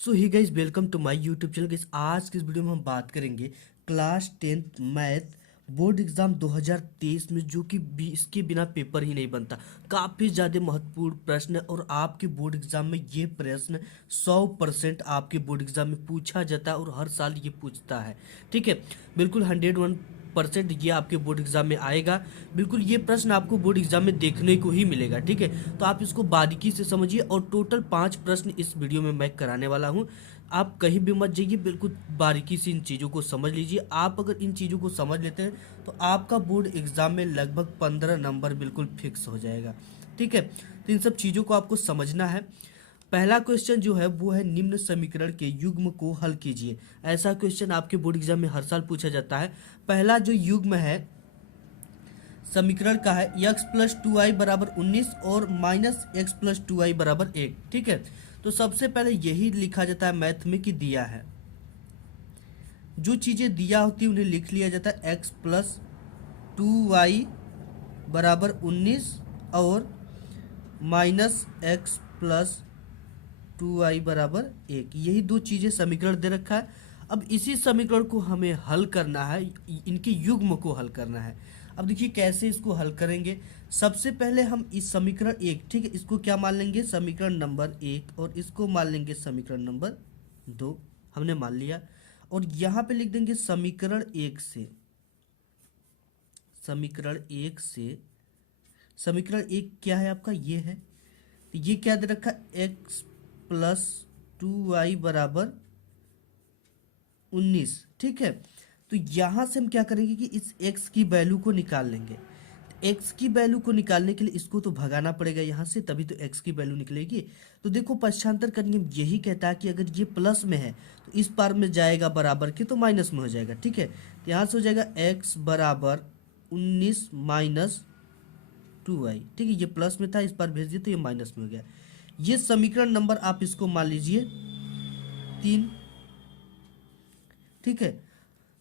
So hi guys welcome to my YouTube channel. Guys आज की इस वीडियो में हम बात करेंगे class 10th math board exam 2023 में जो कि इसके बिना पेपर ही नहीं बनता। काफ़ी ज़्यादा महत्वपूर्ण प्रश्न है और आपके बोर्ड एग्जाम में ये प्रश्न 100% आपके बोर्ड एग्जाम में पूछा जाता है और हर साल ये पूछता है। ठीक है, बिल्कुल 101% ये आपके बोर्ड एग्जाम में आएगा। बिल्कुल ये प्रश्न आपको बोर्ड एग्जाम में देखने को ही मिलेगा। ठीक है, तो आप इसको बारीकी से समझिए और टोटल 5 प्रश्न इस वीडियो में मैं कराने वाला हूँ। आप कहीं भी मत जाइए, बिल्कुल बारीकी से इन चीज़ों को समझ लीजिए। आप अगर इन चीज़ों को समझ लेते हैं तो आपका बोर्ड एग्जाम में लगभग 15 नंबर बिल्कुल फिक्स हो जाएगा। ठीक है, तो इन सब चीज़ों को आपको समझना है। पहला क्वेश्चन जो है वो है निम्न समीकरण के युग्म को हल कीजिए। ऐसा क्वेश्चन आपके बोर्ड एग्जाम में हर साल पूछा जाता है। पहला जो युग्म है समीकरण का है x प्लस 2i बराबर 19 और माइनस एक्स प्लस 2i बराबर 1। ठीक है, तो सबसे पहले यही लिखा जाता है मैथ में कि दिया है, जो चीज़ें दिया होती है उन्हें लिख लिया जाता है। x प्लस 2y बराबर 19 और माइनस एक्स प्लस 2i बराबर 1, यही दो चीज़ें समीकरण दे रखा है। अब इसी समीकरण को हमें हल करना है, इनके युग्म को हल करना है। अब देखिए कैसे इसको हल करेंगे। सबसे पहले हम इस समीकरण 1, ठीक है, इसको क्या मान लेंगे, समीकरण नंबर 1, और इसको मान लेंगे समीकरण नंबर 2। हमने मान लिया और यहाँ पे लिख देंगे समीकरण 1 से, समीकरण 1 से, समीकरण 1 क्या है आपका, ये है। तो ये क्या दे रखा है, एक्स प्लस 2y बराबर 19। ठीक है, तो यहाँ से हम क्या करेंगे कि इस x की वैल्यू को निकाल लेंगे। x की वैल्यू को निकालने के लिए इसको तो भगाना पड़ेगा यहाँ से, तभी तो x की वैल्यू निकलेगी। तो देखो पक्षांतर का नियम यही कहता है कि अगर ये प्लस में है तो इस पार में जाएगा बराबर के, तो माइनस में हो जाएगा। ठीक है, तो यहाँ से हो जाएगा x बराबर 19 माइनस 2i। ठीक है, ये प्लस में था, इस पार भेज दिया तो ये माइनस में हो गया। ये समीकरण नंबर आप इसको मान लीजिए 3। ठीक है,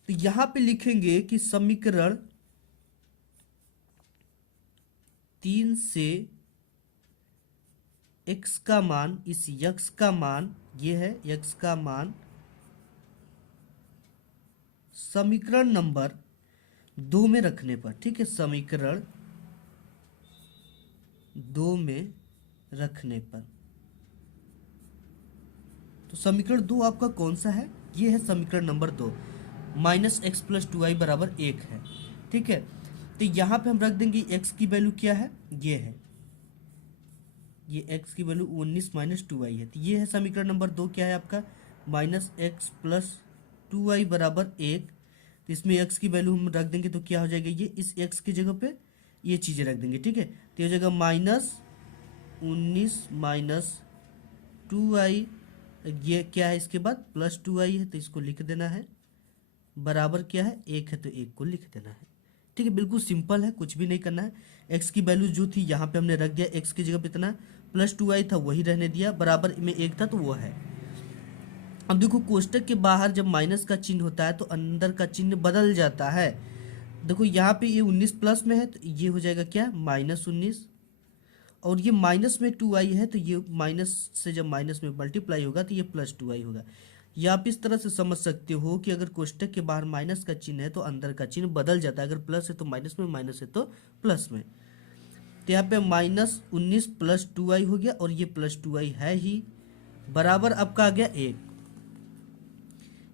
तो यहां पे लिखेंगे कि समीकरण 3 से x का मान, इस x का मान, ये है x का मान समीकरण नंबर 2 में रखने पर, ठीक है, समीकरण 2 में रखने पर, तो समीकरण 2 आपका कौन सा है, ये है समीकरण number 2, minus x plus 2i बराबर 1 है। ठीक है, तो यहाँ पे हम रख देंगे x की वैल्यू क्या है, ये है, ये x की वैल्यू 19 माइनस 2i है। तो ये है समीकरण नंबर 2, क्या है आपका, माइनस एक्स प्लस 2i बराबर 1। तो इसमें x की वैल्यू हम रख देंगे तो क्या हो जाएगा, ये इस x की जगह पे ये चीज़ें रख देंगे। ठीक है, तो हो जाएगा माइनस 19 माइनस 2i, ये क्या है, इसके बाद प्लस 2i है तो इसको लिख देना है, बराबर क्या है, 1 है तो 1 को लिख देना है। ठीक है, बिल्कुल सिंपल है, कुछ भी नहीं करना है। x की वैल्यू जो थी यहाँ पे हमने रख दिया, x की जगह पे इतना, प्लस 2i था वही रहने दिया, बराबर में 1 था तो वो है। अब देखो कोष्टक के बाहर जब माइनस का चिन्ह होता है तो अंदर का चिन्ह बदल जाता है। देखो यहाँ पे ये 19 प्लस में है तो ये हो जाएगा क्या, माइनस 19, और ये माइनस में 2i है तो ये माइनस से जब माइनस में मल्टीप्लाई होगा तो ये प्लस 2i होगा। या आप इस तरह से समझ सकते हो कि अगर कोष्टक के बाहर माइनस का चिन्ह है तो अंदर का चिन्ह बदल जाता है, अगर प्लस है तो माइनस में, माइनस है तो प्लस में। तो यहाँ पे माइनस 19 प्लस 2i हो गया और ये प्लस 2i है ही, बराबर आपका आ गया 1।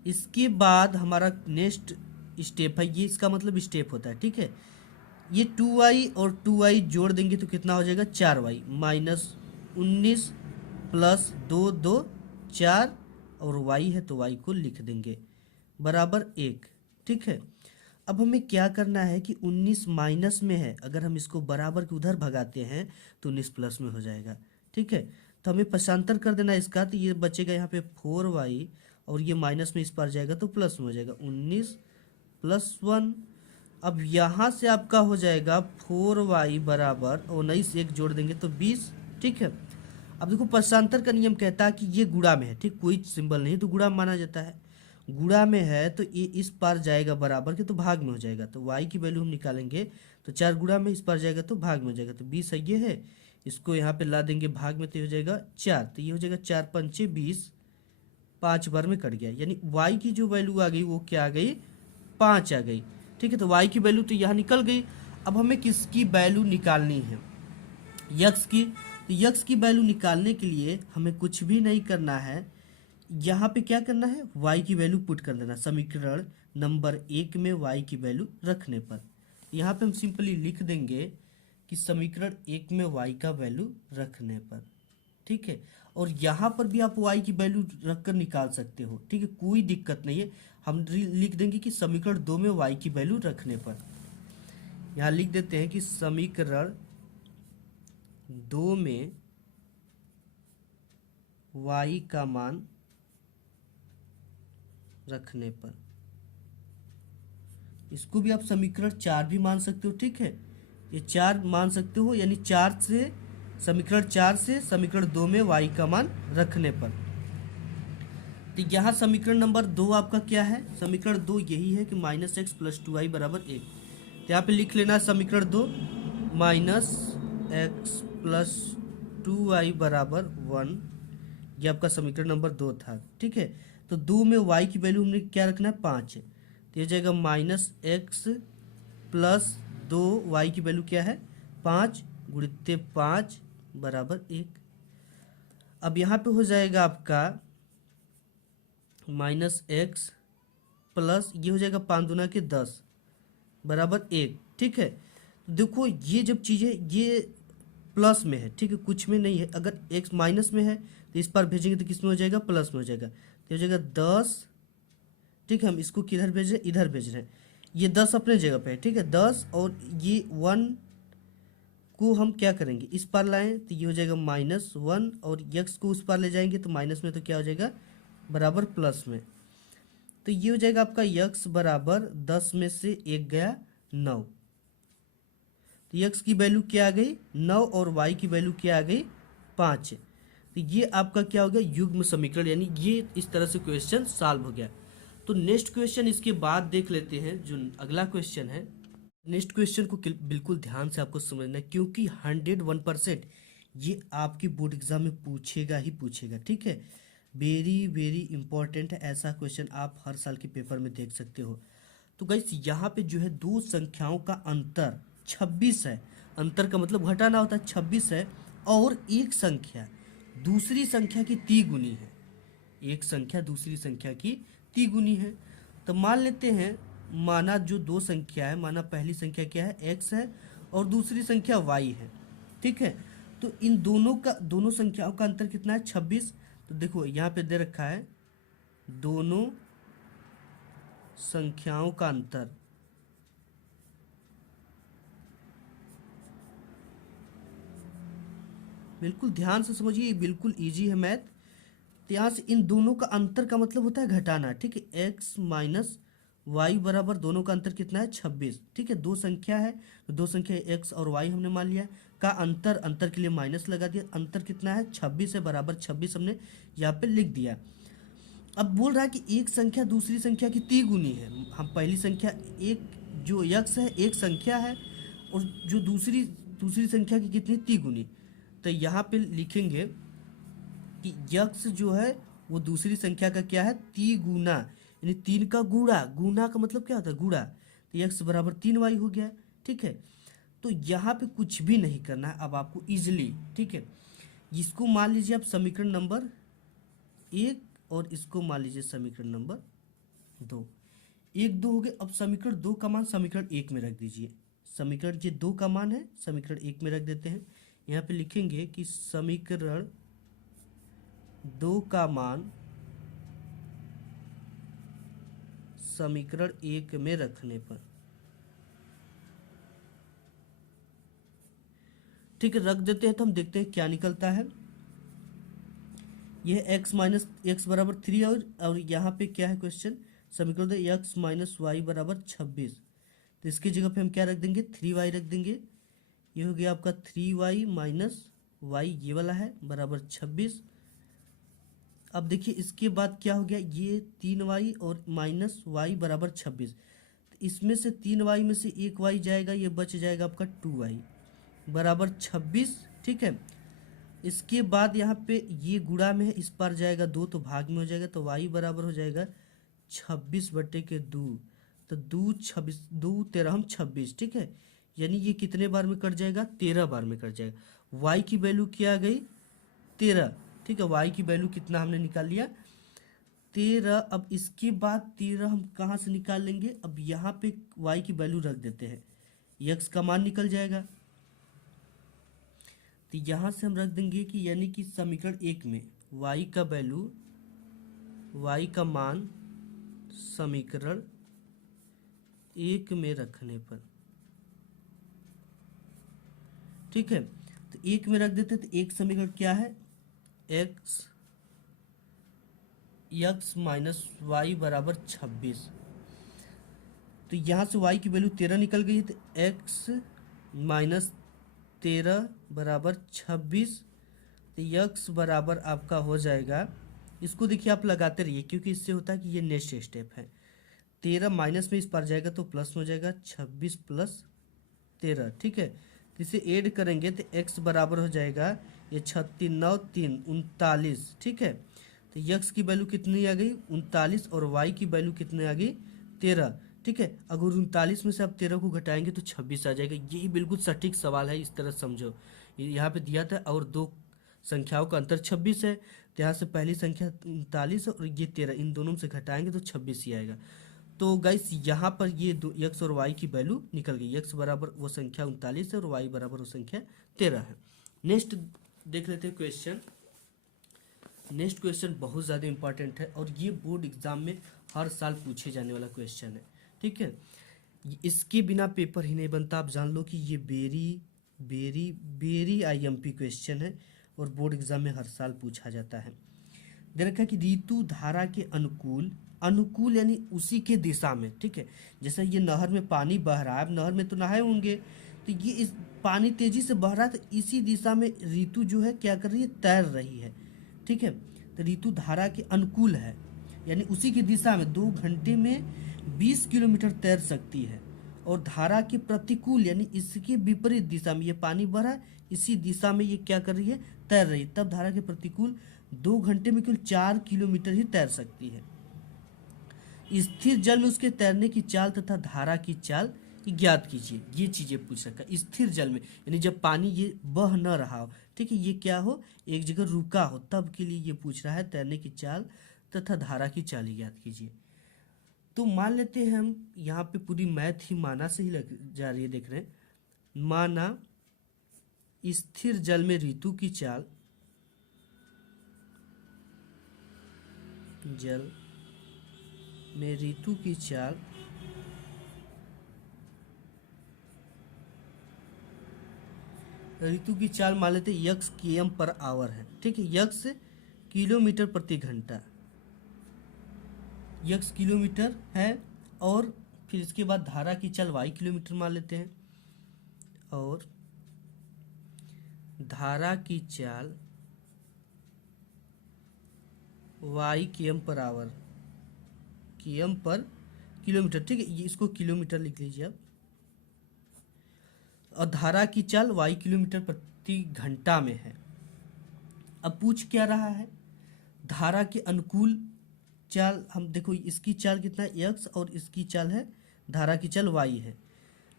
इसके बाद हमारा नेक्स्ट स्टेप है, ये इसका मतलब स्टेप होता है। ठीक है, ये 2i और 2i जोड़ देंगे तो कितना हो जाएगा, 4y, माइनस 19 प्लस 2 2 4, और y है तो y को लिख देंगे बराबर 1। ठीक है, अब हमें क्या करना है कि 19 माइनस में है, अगर हम इसको बराबर के उधर भगाते हैं तो 19 प्लस में हो जाएगा। ठीक है, तो हमें पक्षांतर कर देना इसका, तो ये बचेगा यहाँ पे 4y, और ये माइनस में इस पार जाएगा तो प्लस में हो जाएगा 19 प्लस 1। अब यहाँ से आपका हो जाएगा 4y बराबर 19, एक जोड़ देंगे तो 20। ठीक है, अब देखो पक्षांतर का नियम कहता है कि ये गुणा में है, ठीक, कोई सिंबल नहीं तो गुणा माना जाता है। गुणा में है तो ये इस पार जाएगा बराबर के तो भाग में हो जाएगा, तो y की वैल्यू हम निकालेंगे तो 4 गुणा में इस पार जाएगा तो भाग में हो जाएगा, तो 20 है, ये है, इसको यहाँ पे ला देंगे भाग में तो हो जाएगा 4, तो ये हो जाएगा 4 पंचे 20 5 बार में कट गया, यानी y की जो वैल्यू आ गई वो क्या आ गई, 5 आ गई। ठीक है, तो y की वैल्यू तो यहाँ निकल गई। अब हमें किसकी वैल्यू निकालनी है, यक्स की। तो यक्स की वैल्यू निकालने के लिए हमें कुछ भी नहीं करना है, यहाँ पे क्या करना है, y की वैल्यू पुट कर देना समीकरण नंबर 1 में y की वैल्यू रखने पर। यहाँ पे हम सिंपली लिख देंगे कि समीकरण 1 में y का वैल्यू रखने पर। ठीक है, और यहाँ पर भी आप y की वैल्यू रखकर निकाल सकते हो। ठीक है, कोई दिक्कत नहीं है। हम लिख देंगे कि समीकरण 2 में y की वैल्यू रखने पर। यहाँ लिख देते हैं कि समीकरण 2 में y का मान रखने पर। इसको भी आप समीकरण 4 भी मान सकते हो। ठीक है, ये 4 मान सकते हो, यानी 4 से समीकरण 4 से समीकरण 2 में y का मान रखने पर। तो यहाँ समीकरण नंबर 2 आपका क्या है, समीकरण 2 यही है कि -x + 2y = 1। तो यहाँ पे लिख लेना समीकरण 2 -x + 2y = 1। ये आपका समीकरण नंबर 2 था। ठीक है, तो 2 में y की वैल्यू हमने क्या रखना है, 5 है। तो ये जाएगा -x + 2y की वैल्यू क्या है, 5 × 5 = 1। अब यहाँ पे हो जाएगा आपका -x प्लस ये हो जाएगा 5 दूना के 10 = 1। ठीक है, तो देखो ये जब चीज़ें ये प्लस में है, ठीक है, कुछ में नहीं है। अगर x माइनस में है तो इस पर भेजेंगे तो किस में हो जाएगा, प्लस में हो जाएगा। तो हो जाएगा 10। ठीक है, हम इसको किधर भेज रहे हैं, इधर भेज रहे हैं। ये 10 अपने जगह पे है। ठीक है, 10 और ये 1 को हम क्या करेंगे, इस पार लाएं तो ये हो जाएगा -1, और x को उस पार ले जाएंगे तो माइनस में, तो क्या हो जाएगा, बराबर प्लस में। तो ये हो जाएगा आपका x बराबर 10 में से 1 गया 9। तो x की वैल्यू क्या आ गई, 9, और y की वैल्यू क्या आ गई, 5। तो ये आपका क्या हो गया, युग्म समीकरण, यानी ये इस तरह से क्वेश्चन सॉल्व हो गया। तो नेक्स्ट क्वेश्चन इसके बाद देख लेते हैं, जो अगला क्वेश्चन है। नेक्स्ट क्वेश्चन को बिल्कुल ध्यान से आपको समझना है, क्योंकि 101% ये आपकी बोर्ड एग्जाम में पूछेगा ही पूछेगा। ठीक है, वेरी वेरी इंपॉर्टेंट है। ऐसा क्वेश्चन आप हर साल के पेपर में देख सकते हो। तो गाइस यहाँ पे जो है दो संख्याओं का अंतर 26 है। अंतर का मतलब घटाना होता है, 26 है, और एक संख्या दूसरी संख्या की तिगुनी है। एक संख्या दूसरी संख्या की तिगुनी है। तो मान लेते हैं, माना जो दो संख्या है, माना पहली संख्या क्या है, x है, और दूसरी संख्या y है। ठीक है, तो इन दोनों संख्याओं का अंतर कितना है, 26। तो देखो यहाँ पे दे रखा है दोनों संख्याओं का अंतर। बिल्कुल ध्यान से समझिए, ये बिल्कुल इजी है मैथ। तो यहाँ से इन दोनों का अंतर का मतलब होता है घटाना। ठीक है, x माइनस वाई बराबर दोनों का अंतर कितना है, 26। ठीक है, दो संख्या है तो दो संख्या x और y हमने मान लिया का अंतर, अंतर के लिए माइनस लगा दिया। अंतर कितना है, 26 है, बराबर 26 हमने यहाँ पे लिख दिया। अब बोल रहा है कि एक संख्या दूसरी संख्या की तिगुनी है। हम पहली संख्या एक जो x है एक संख्या है, और जो दूसरी संख्या की कितनी, तिगुनी। तो यहाँ पे लिखेंगे कि x जो है वो दूसरी संख्या का क्या है, तिगुना, यानी 3 का गुणा। गुणा का मतलब क्या होता है, गुणा। तो x बराबर 3y हो गया। ठीक है, तो यहाँ पे कुछ भी नहीं करना है अब आपको इजिली। ठीक है, इसको मान लीजिए आप समीकरण नंबर 1, और इसको मान लीजिए समीकरण नंबर 2। 1 2 हो गए। अब समीकरण 2 का मान समीकरण 1 में रख दीजिए। समीकरण ये 2 का मान है, समीकरण 1 में रख देते हैं। यहाँ पे लिखेंगे कि समीकरण 2 का मान समीकरण 1 में रखने पर। ठीक है, रख देते हैं तो हम देखते हैं क्या निकलता है। यह x माइनस एक्स बराबर 3, और यहाँ पे क्या है क्वेश्चन, समीकरण x माइनस वाई बराबर 26। तो इसकी जगह पे हम क्या रख देंगे, 3y रख देंगे। ये हो गया आपका 3y माइनस वाई, ये वाला है, बराबर 26। अब देखिए इसके बाद क्या हो गया, ये 3y और माइनस वाई बराबर 26। तो इसमें से 3y में से एक y जाएगा, ये बच जाएगा आपका 2y बराबर 26। ठीक है, इसके बाद यहाँ पे ये गुणा में है, इस पार जाएगा 2 तो भाग में हो जाएगा, तो y बराबर हो जाएगा 26/2। तो 2 26 ठीक है। यानी ये कितने बार में कट जाएगा, 13 बार में कट जाएगा। y की वैल्यू क्या आ गई, 13। ठीक है, y की वैल्यू कितना हमने निकाल लिया, 13। अब इसके बाद 13 हम कहाँ से निकाल लेंगे, अब यहाँ पे y की वैल्यू रख देते हैं, x का मान निकल जाएगा। तो यहाँ से हम रख देंगे कि यानी कि समीकरण 1 में y का वैल्यू, y का मान समीकरण 1 में रखने पर, ठीक है, तो 1 में रख देते। तो एक समीकरण क्या है, x माइनस वाई बराबर 26। तो यहाँ से y की वैल्यू 13 निकल गई है, तो x माइनस 13 बराबर 26। तो x बराबर आपका हो जाएगा, इसको देखिए आप लगाते रहिए क्योंकि इससे होता है कि ये नेक्स्ट स्टेप है। 13 माइनस में इस पार जाएगा तो प्लस में हो जाएगा, 26 प्लस 13, ठीक है। तो इसे ऐड करेंगे तो x बराबर हो जाएगा, ये 36 9 3 39, ठीक है। तो x की वैल्यू कितनी आ गई, 39, और y की वैल्यू कितनी आ गई, 13, ठीक है। अगर 39 में से आप 13 को घटाएंगे तो 26 आ जाएगा। यही बिल्कुल सटीक सवाल है, इस तरह समझो। यहाँ पे दिया था और दो संख्याओं का अंतर 26 है, तो यहाँ से पहली संख्या 39 और ये 13, इन दोनों में से घटाएंगे तो 26 ही आएगा। तो गाइस यहाँ पर ये दो x और y की वैल्यू निकल गई, x बराबर वो संख्या 39 है और y बराबर वो संख्या 13 है। नेक्स्ट देख लेते हैं क्वेश्चन। नेक्स्ट क्वेश्चन बहुत ज़्यादा इंपॉर्टेंट है और ये बोर्ड एग्जाम में हर साल पूछे जाने वाला क्वेश्चन है, ठीक है। इसके बिना पेपर ही नहीं बनता, आप जान लो कि ये very very very IMP question है और बोर्ड एग्जाम में हर साल पूछा जाता है। दे रखा है कि ऋतु धारा के अनुकूल, अनुकूल यानी उसी के दिशा में, ठीक है। जैसे ये नहर में पानी बह रहा है, अब नहर में तो नहाए होंगे, तो ये इस पानी तेजी से बह रहा है, तो इसी दिशा में ऋतु जो है क्या कर रही है, तैर रही है, ठीक है। तो ऋतु धारा के अनुकूल है यानी उसी की दिशा में 2 घंटे में 20 किलोमीटर तैर सकती है, और धारा के प्रतिकूल यानी इसके विपरीत दिशा में ये पानी बह रहा है, इसी दिशा में ये क्या कर रही है, तैर रही है, तब धारा के प्रतिकूल 2 घंटे में केवल 4 किलोमीटर ही तैर सकती है। स्थिर जल में उसके तैरने की चाल तथा धारा की चाल ज्ञात कीजिए। ये चीजें पूछ रखा है। स्थिर जल में यानी जब पानी ये बह न रहा हो, ठीक है, ये क्या हो, एक जगह रुका हो, तब के लिए ये पूछ रहा है तैरने की चाल तथा धारा की चाल ज्ञात कीजिए। तो मान लेते हैं हम यहाँ पे पूरी मैथ ही माना से ही लग जा रही है, देख रहे हैं। माना स्थिर जल में ऋतु की चाल, जल में ऋतु की चाल मान लेते यक्स km पर आवर है, ठीक है, यक्स किलोमीटर प्रति घंटा, यक्स किलोमीटर है, और फिर इसके बाद धारा की चाल y किलोमीटर मान लेते हैं, और धारा की चाल y km per hour, km पर किलोमीटर, ठीक है, ये इसको किलोमीटर लिख लीजिए आप, और धारा की चाल y किलोमीटर प्रति घंटा में है। अब पूछ क्या रहा है, धारा के अनुकूल चाल, हम देखो इसकी चाल कितना है x और इसकी चाल है, धारा की चाल y है।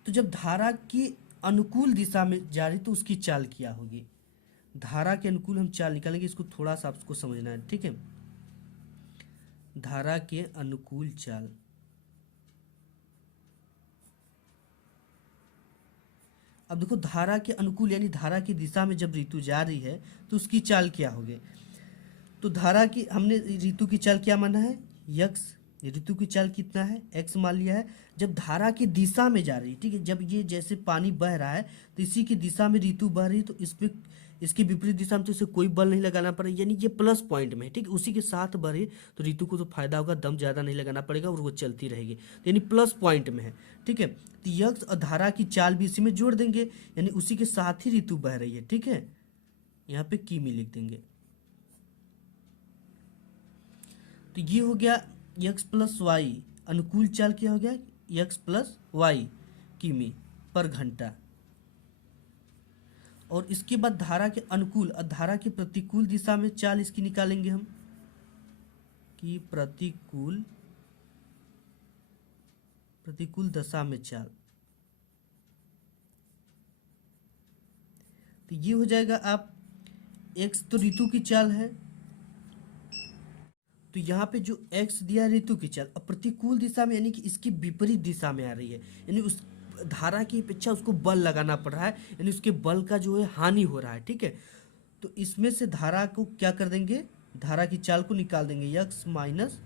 तो जब धारा की अनुकूल दिशा में जा रही तो उसकी चाल क्या होगी, धारा के अनुकूल हम चाल निकालेंगे, इसको थोड़ा सा आपको समझना है, ठीक है। धारा के अनुकूल चाल, अब देखो धारा के अनुकूल यानी धारा की दिशा में जब ऋतु जा रही है तो उसकी चाल क्या होगी। तो धारा की हमने ऋतु की चाल क्या माना है, यक्स, ऋतु की चाल कितना है, एक्स मान लिया है। जब धारा की दिशा में जा रही है, ठीक है, जब ये जैसे पानी बह रहा है तो इसी की दिशा में ऋतु बह रही है, तो इस पे इसके विपरीत दिशा में तो इसे कोई बल नहीं लगाना पड़ेगा, यानी ये प्लस पॉइंट में है, ठीक है, उसी के साथ बढ़े तो ऋतु को तो फायदा होगा, दम ज़्यादा नहीं लगाना पड़ेगा और वो चलती रहेगी, तो यानी प्लस पॉइंट में है, ठीक है। तो यक्स और धारा की चाल भी इसी में जोड़ देंगे, यानी उसी के साथ ही ऋतु बह रही है, ठीक है, यहाँ पे किमी लिख देंगे। तो ये हो गया यक्स प्लस वाई, अनुकूल चाल क्या हो गया, यक्स प्लस वाई किमी पर घंटा। और इसके बाद धारा के अनुकूल और धारा के प्रतिकूल दिशा में चाल इसकी निकालेंगे हम कि प्रतिकूल दशा में चाल। तो ये हो जाएगा आप x तो ऋतु की चाल है, तो यहाँ पे जो x दिया ऋतु की चाल, अब प्रतिकूल दिशा में यानी कि इसकी विपरीत दिशा में आ रही है, यानी उस धारा की अपेक्षा उसको बल लगाना पड़ रहा है, यानी उसके बल का जो है हानि हो रहा है। ठीक है, तो इसमें से धारा को क्या कर देंगे, धारा की चाल को निकाल देंगे x माइनस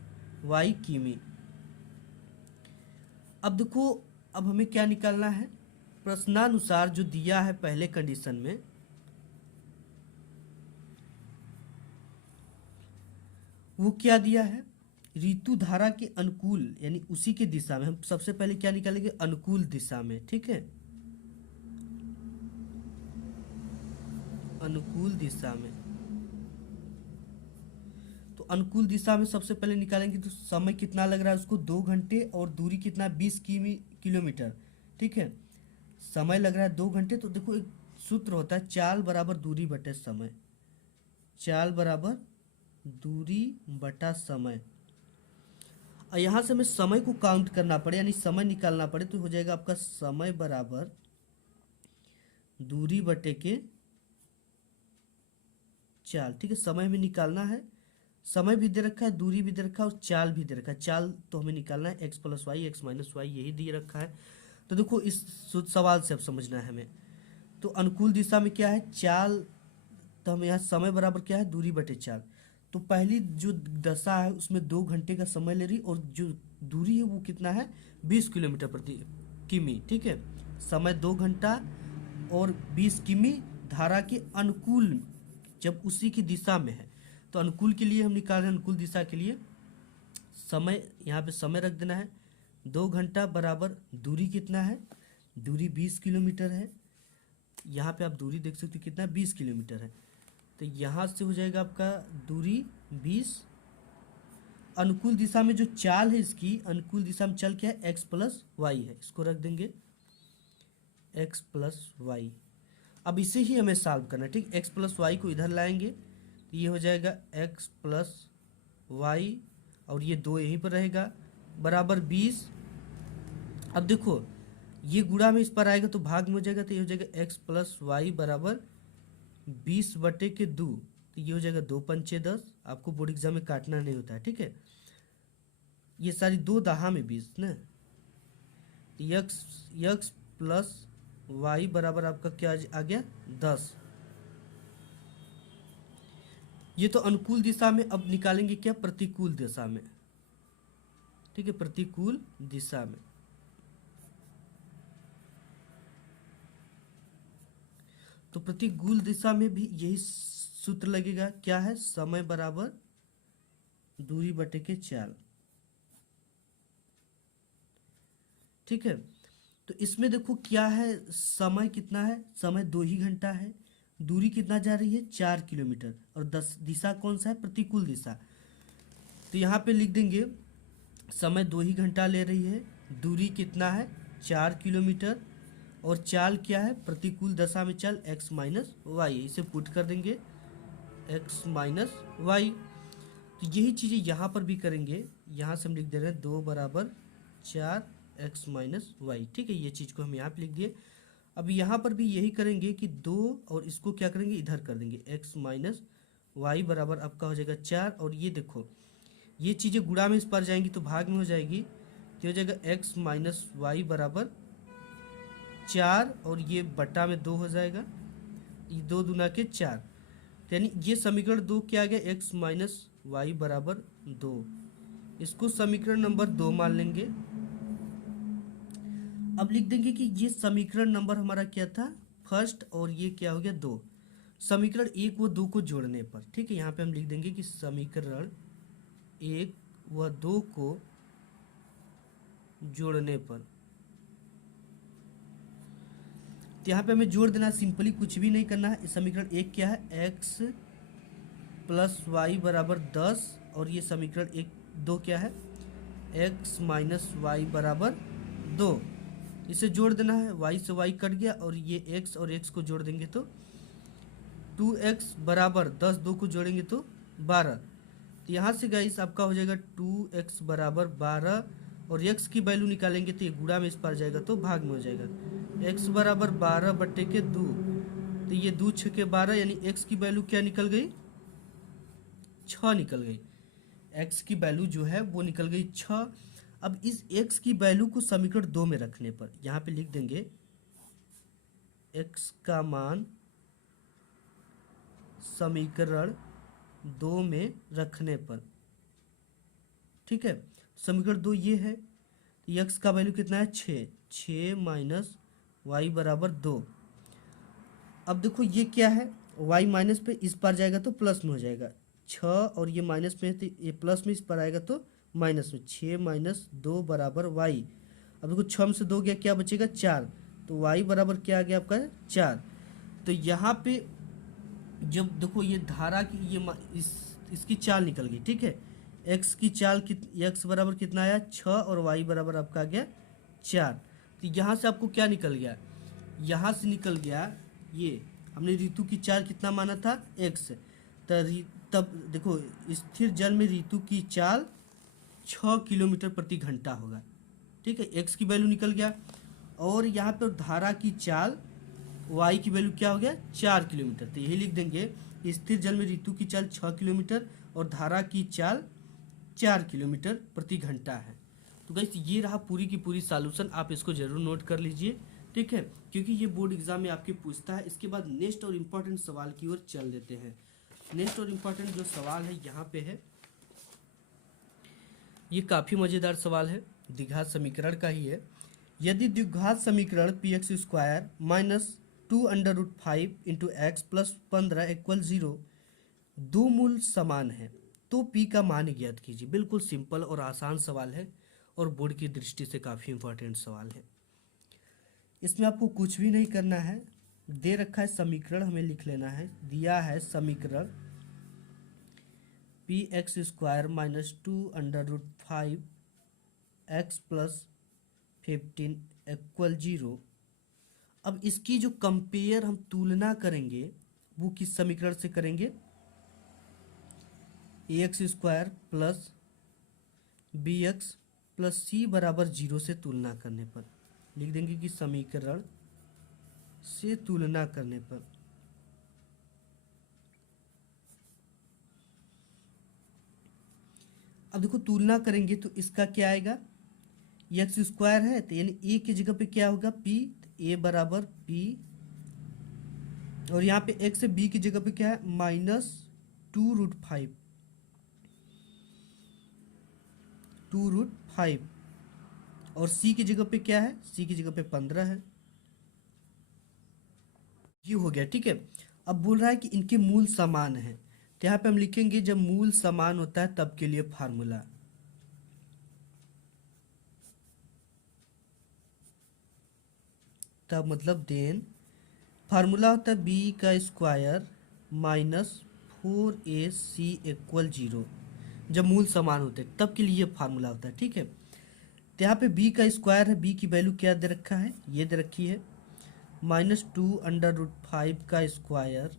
वाई किमी। अब देखो, अब हमें क्या निकालना है, प्रश्नानुसार जो दिया है पहले कंडीशन में, वो क्या दिया है, ऋतु धारा के अनुकूल यानी उसी के दिशा में हम सबसे पहले क्या निकालेंगे, अनुकूल दिशा में। ठीक है, अनुकूल दिशा में, तो अनुकूल दिशा में सबसे पहले निकालेंगे तो समय कितना लग रहा है उसको 2 घंटे और दूरी कितना 20 किलोमीटर। ठीक है, समय लग रहा है 2 घंटे। तो देखो एक सूत्र होता है, चाल बराबर दूरी बटे समय, चाल बराबर दूरी बटा समय। और यहाँ से हमें समय को काउंट करना पड़े यानी समय निकालना पड़े, तो हो जाएगा आपका समय बराबर दूरी बटे के चाल। ठीक है, समय हमें निकालना है, समय भी दे रखा है, दूरी भी दे रखा है और चाल भी दे रखा है। चाल तो हमें निकालना है x plus Y, X minus Y, यही दे रखा है। तो देखो इस सवाल से अब समझना है हमें, तो अनुकूल दिशा में क्या है, चाल, तो हमें यहाँ समय बराबर क्या है, दूरी बटे चाल। तो पहली जो दशा है उसमें 2 घंटे का समय ले रही और जो दूरी है वो कितना है, 20 किलोमीटर प्रति किमी। ठीक है, समय 2 घंटा और 20 किमी धारा के अनुकूल, जब उसी की दिशा में है। तो अनुकूल के लिए हम निकाल रहे हैं, अनुकूल दिशा के लिए समय, यहाँ पे समय रख देना है, 2 घंटा बराबर दूरी कितना है, दूरी 20 किलोमीटर है। यहाँ पे आप दूरी देख सकते हो कितना, 20 किलोमीटर है। तो यहाँ से हो जाएगा आपका दूरी 20, अनुकूल दिशा में जो चाल है इसकी, अनुकूल दिशा में चाल क्या है, x प्लस वाई है, इसको रख देंगे x प्लस वाई। अब इसे ही हमें सॉल्व करना है। ठीक, x प्लस वाई को इधर लाएंगे तो ये हो जाएगा x प्लस वाई और ये 2 यहीं पर रहेगा बराबर 20। अब देखो ये गुणा में इस पर आएगा तो भाग में हो जाएगा, तो ये हो जाएगा x प्लस वाई बराबर 20 बटे के 2, तो ये हो जाएगा 2 पंचे 10। आपको बोर्ड एग्जाम में काटना नहीं होता है। ठीक है, ये सारी 2 दहा में 20 ना, तो x प्लस वाई बराबर आपका क्या आ गया, 10। ये तो अनुकूल दिशा में। अब निकालेंगे क्या, प्रतिकूल दिशा में। ठीक है, प्रतिकूल दिशा में, तो प्रतिकूल दिशा में भी यही सूत्र लगेगा, क्या है, समय बराबर दूरी बटे के चाल। ठीक है, तो इसमें देखो क्या है, समय कितना है, समय 2 ही घंटा है, दूरी कितना जा रही है 4 किलोमीटर और दिशा कौन सा है, प्रतिकूल दिशा। तो यहाँ पे लिख देंगे समय 2 ही घंटा ले रही है, दूरी कितना है 4 किलोमीटर और चाल क्या है, प्रतिकूल दशा में चाल x माइनस वाई, इसे पुट कर देंगे x माइनस वाई। तो यही चीज़ें यहाँ पर भी करेंगे, यहाँ से हम लिख दे रहे हैं 2 बराबर 4 x माइनस वाई। ठीक है, ये चीज़ को हम यहाँ पे लिख दिए। अब यहाँ पर भी यही करेंगे कि 2 और इसको क्या करेंगे, इधर कर देंगे x माइनस वाई बराबर आपका हो जाएगा 4। और ये देखो ये चीज़ें गुणा में इस पर जाएंगी तो भाग में हो जाएगी, तो हो जाएगा x माइनस वाई बराबर 4 और ये बटा में 2 हो जाएगा, ये 2 दूना के 4, यानी ये समीकरण 2 क्या आ गया, x माइनस वाई बराबर 2। इसको समीकरण नंबर 2 मान लेंगे। अब लिख देंगे कि ये समीकरण नंबर हमारा क्या था, फर्स्ट, और ये क्या हो गया 2, समीकरण 1 व 2 को जोड़ने पर। ठीक है, यहाँ पे हम लिख देंगे कि समीकरण 1 व 2 को जोड़ने पर, तो यहाँ पे हमें जोड़ देना, सिंपली कुछ भी नहीं करना है। समीकरण 1 क्या है, x प्लस वाई बराबर 10 और ये समीकरण 2 क्या है, x माइनस वाई बराबर 2। इसे जोड़ देना है, y से y कट गया और ये x और x को जोड़ देंगे तो 2x बराबर 10, दो को जोड़ेंगे तो 12। तो यहाँ से गाइस आपका हो जाएगा 2x बराबर 12, और x की वैल्यू निकालेंगे तो ये गुणा में इस पार जाएगा तो भाग में हो जाएगा। x बराबर 12/2, तो ये 2 6 के 12, यानी x की वैल्यू क्या निकल गई, 6 निकल गई। x की वैल्यू जो है वो निकल गई 6। अब इस x की वैल्यू को समीकरण 2 में रखने पर यहाँ पे लिख देंगे x का मान समीकरण 2 में रखने पर, ठीक है। समीकरण 2 ये है, x का वैल्यू कितना है 6, 6 माइनस वाई बराबर 2। अब देखो ये क्या है, y माइनस पे इस पार जाएगा तो प्लस में हो जाएगा 6, और ये माइनस में है तो ये प्लस में इस पर आएगा तो माइनस में, 6 माइनस 2 बराबर y। अब देखो 6 में से 2 गया, क्या बचेगा 4, तो y बराबर क्या आ गया आपका 4। तो यहाँ पे जब देखो ये धारा की ये इसकी चाल निकल गई, ठीक है। x की चाल x बराबर कितना आया 6, और y बराबर आपका आ गया 4। तो यहाँ से आपको क्या निकल गया, यहाँ से निकल गया ये हमने ऋतु की चाल कितना माना था x। तब देखो स्थिर जल में ऋतु की चाल 6 किलोमीटर प्रति घंटा होगा, ठीक है। x की वैल्यू निकल गया, और यहाँ पर धारा की चाल y की वैल्यू क्या हो गया 4 किलोमीटर। तो यही लिख देंगे स्थिर जल में ऋतु की चाल 6 किलोमीटर और धारा की चाल 4 किलोमीटर प्रति घंटा है। तो गाइस ये रहा पूरी की पूरी सॉल्यूशन, आप इसको जरूर नोट कर लीजिए, ठीक है, क्योंकि ये बोर्ड एग्जाम में आपके पूछता है। इसके बाद नेक्स्ट और इम्पोर्टेंट सवाल की ओर चल देते हैं। नेक्स्ट और इम्पोर्टेंट जो सवाल है यहाँ पे है, ये काफ़ी मज़ेदार सवाल है, द्विघात समीकरण का ही है। यदि द्विघात समीकरण px² minus 2√5 into x plus 15 equal 0 दो मूल समान है तो p का मान ज्ञात कीजिए। बिल्कुल सिंपल और आसान सवाल है, और बोर्ड की दृष्टि से काफ़ी इंपॉर्टेंट सवाल है। इसमें आपको कुछ भी नहीं करना है, दे रखा है समीकरण, हमें लिख लेना है। दिया है समीकरण px² minus 2√5 x plus 15 equal 0। अब इसकी जो कंपेयर हम तुलना करेंगे वो किस समीकरण से करेंगे, ax² plus bx plus c बराबर 0 से तुलना करने पर लिख देंगे कि समीकरण से तुलना करने पर। अब देखो तुलना करेंगे तो इसका क्या आएगा, x² है तो यानी a की जगह पे क्या होगा p, a बराबर p, और यहाँ पे x से b की जगह पे क्या है -2√5, 2√5, और c की जगह पे क्या है, c की जगह पे 15 है। ये हो गया, ठीक है। अब बोल रहा है कि इनके मूल समान है, तो यहाँ पे हम लिखेंगे जब मूल समान होता है तब के लिए फार्मूला, तब मतलब देन फार्मूला होता है b² माइनस 4ac इक्वल 0। जब मूल समान होते हैं तब के लिए फार्मूला होता है, ठीक है। तो यहाँ पे b² है, b की वैल्यू क्या दे रखा है, ये दे रखी है -2√5²,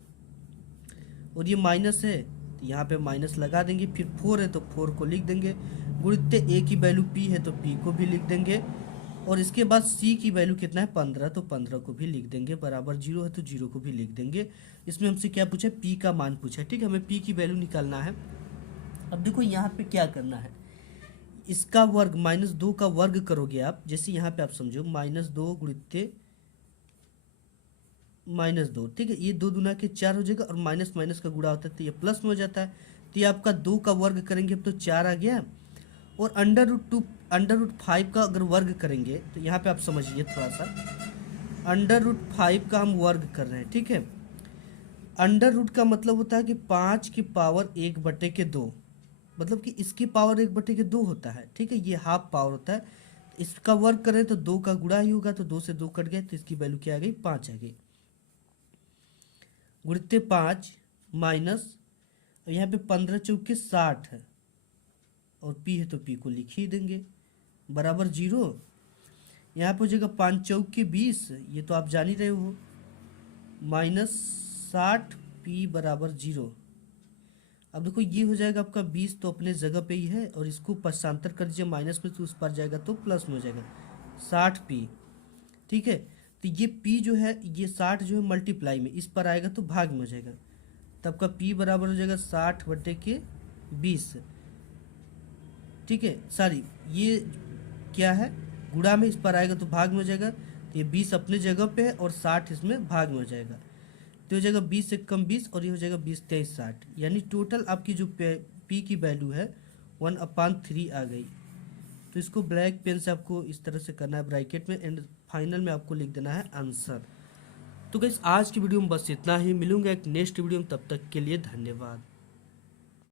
और ये माइनस है तो यहाँ पे माइनस लगा देंगे, फिर 4 है तो 4 को लिख देंगे, गुणित a की वैल्यू p है तो p को भी लिख देंगे, और इसके बाद c की वैल्यू कितना है 15, तो 15 को भी लिख देंगे, बराबर 0 है तो 0 को भी लिख देंगे। इसमें हमसे क्या पूछा है, p का मान पूछा है, ठीक है, हमें p की वैल्यू निकालना है। अब देखो यहाँ पे क्या करना है, इसका वर्ग -2 का वर्ग करोगे आप, जैसे यहाँ पे आप समझो -2 गुणित -2, ठीक है, ये 2 दूना के 4 हो जाएगा, और माइनस माइनस का गुणा होता है तो ये प्लस में हो जाता है। तो ये आपका 2 का वर्ग करेंगे अब तो 4 आ गया, और √5 का अगर वर्ग करेंगे तो यहाँ पे आप समझिए थोड़ा सा, √5 का हम वर्ग कर रहे हैं, ठीक है। अंडर का मतलब होता है कि 5 की पावर 1/2, मतलब कि इसकी पावर 1/2 होता है, ठीक है, ये हाफ पावर होता है। इसका वर्ग करें तो 2 का गुणा ही होगा, तो 2 से 2 कट गया तो इसकी वैल्यू क्या आ गई 5 आ गई, गुणित 5 माइनस, यहाँ पे 15 चौके 60 है, और p है तो p को लिख ही देंगे, बराबर 0। यहाँ पे हो जाएगा 5 चौके 20, ये तो आप जान ही रहे हो, -60 p बराबर 0। अब देखो ये हो जाएगा आपका 20 तो अपने जगह पे ही है, और इसको पक्षांतर कर दीजिए माइनस में, तो उस पर जाएगा तो प्लस में हो जाएगा 60p। ठीक है, तो ये p जो है, ये 60 जो है मल्टीप्लाई में इस पर आएगा तो भाग में हो जाएगा, तब का p बराबर हो जाएगा 60/20। ठीक है, सॉरी ये क्या है, गुणा में इस पर आएगा तो भाग में हो जाएगा, तो ये 20 अपने जगह पे है और 60 इसमें भाग में हो जाएगा, तो हो जाएगा 20 से कम 20, और ये हो जाएगा 20 23 60, यानी टोटल आपकी जो पी की वैल्यू है 1/3 आ गई। तो इसको ब्लैक पेन से आपको इस तरह से करना है ब्रैकेट में, एंड फाइनल में आपको लिख देना है आंसर। तो गाइस आज की वीडियो में बस इतना ही, मिलूंगा एक नेक्स्ट वीडियो में, तब तक के लिए धन्यवाद।